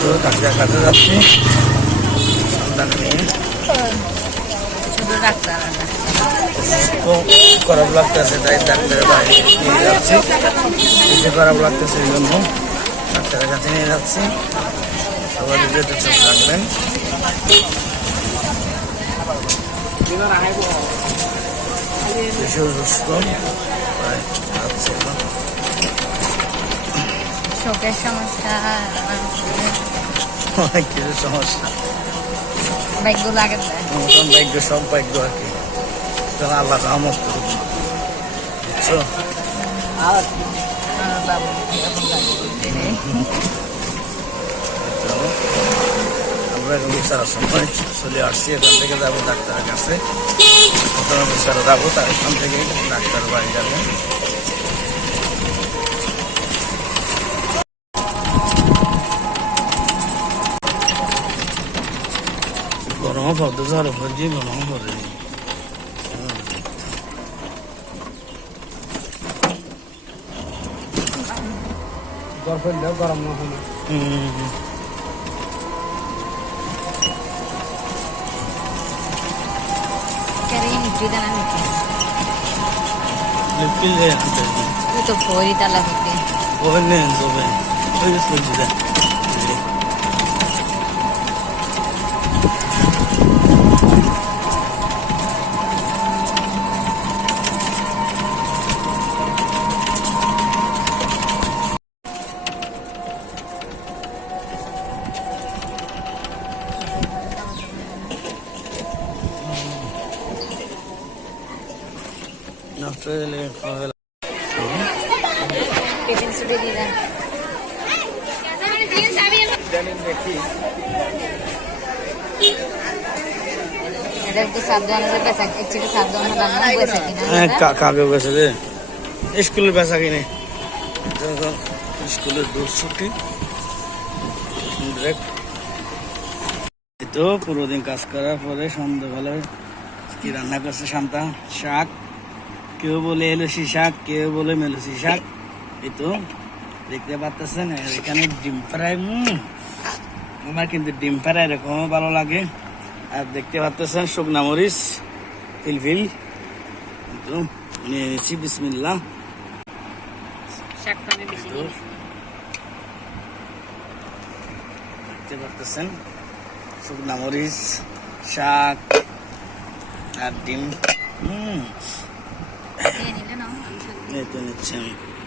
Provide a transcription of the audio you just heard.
তো ডাক্তার কাছে যাচ্ছি। সন্তান নিয়ে খারাপ লাগতেছে, তাই ডাক্তারের বাইরে নিয়ে যাচ্ছি। বেশি খারাপ লাগতেছে এই জন্য ডাক্তারের কাছে নিয়ে যাচ্ছি। সবাই চোখ রাখবেন। বেশি অসুস্থ। চোখের সমস্যা অনেক কিছু সমস্যা দেয় নতুন ভাগ্য সব ভাগ্য আর কি তখন আল্লাহ রহমত করুক বুঝছ আমার লাগে। এখন বিচার সময় চলে আসছি এখান থেকে যাব ডাক্তারের কাছে প্রথমে বিচারে যাব তার এখান থেকে ডাক্তার বাড়ি যাব Rampa dızarı fırcı mı rampa dedi. गर्म न होना खरीदा ना निकले निकल गए ये तो फोरी ताला निकले वो नहीं तो भाई वो ये सोच रहा নষ্ট হয়ে গেলে যে বেসা বেসা কাকে রে স্কুলের বেচা কিনে স্কুলের দূর ছুটি তো পুরো দিন কাজ করার পরে সন্ধ্যাবেলায় কি রান্না করছে শান্তা শাক কেউ বলে এলসি শাক কেউ বলে মেলসি শাক। এই তো দেখতে পাচ্ছেন এখানে ডিম ফ্রাই আমার কিন্তু ডিম ফ্রাই এরকম ভালো লাগে। আর দেখতে পাচ্ছেন শুকনা মরিচ ফিলফিল। তো নিয়ে নিচ্ছি বিসমিল্লা দেখতে পাচ্ছেন শুকনা মরিচ শাক আর ডিম। হুম 下面。